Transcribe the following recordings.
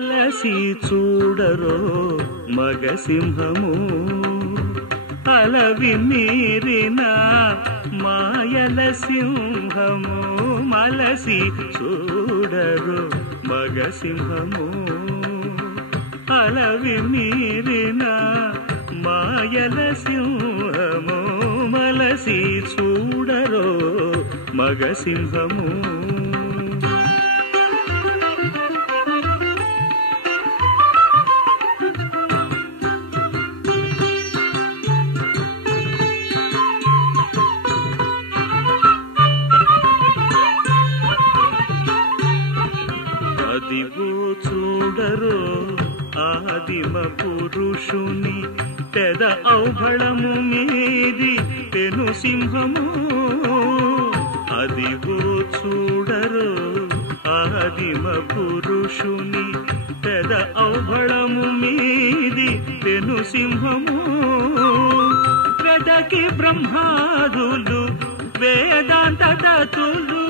మలసి చూడరో మగసింహము అలవి మీరిన మాయల సింహము మలసి చూడరో మగసింహము అలవి మీరిన మాయల సింహము మలసి చూడరో మగసింహము అదిగో చూడరో ఆదిమ పురుషుని పెద ఔభళము మీది పెను సింహము అదిగో చూడరో ఆదిమ పురుషుని పెద ఔభళము మీది పెను సింహము వెదకి బ్రహ్మాదులు వేదాంత తతులు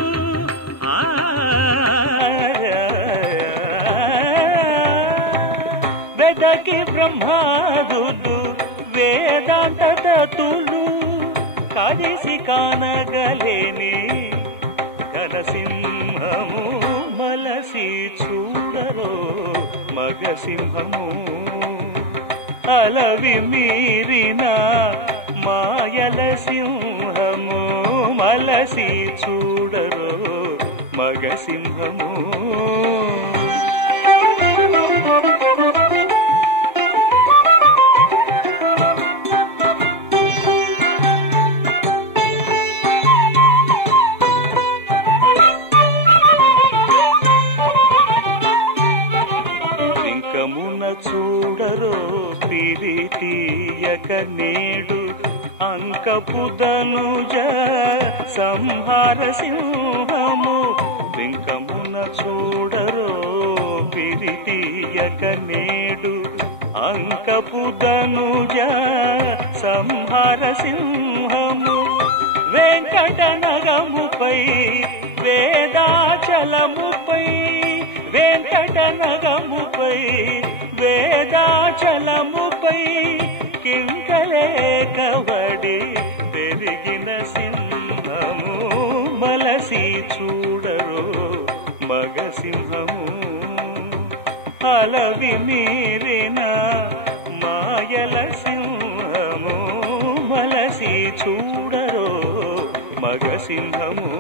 వెదకి బ్రహ్మాదులు వేదాంత తతులు కలిసి కానగలేని కనసింహము మలసి చూడరో మగసింహము అలవి మీరిన మాయల సింహము మలసి చూడరో మగసింహము చూడరో పిరితీయక నేడు అంకపుదనుజ సంహార సింహము బింకమున చూడరో పిరితీయక నేడు అంకపుదనుజ సంహార సింహము వెంకటనగముపై వేదాచలముపై వెంకటనగముపై వేదాచలముపై కింకలేకవడి పెరిగిన సింహము మలసి చూడరో మగసింహము అలవి మీరిన మాయల సింహము మలసి చూడరో మగసింహము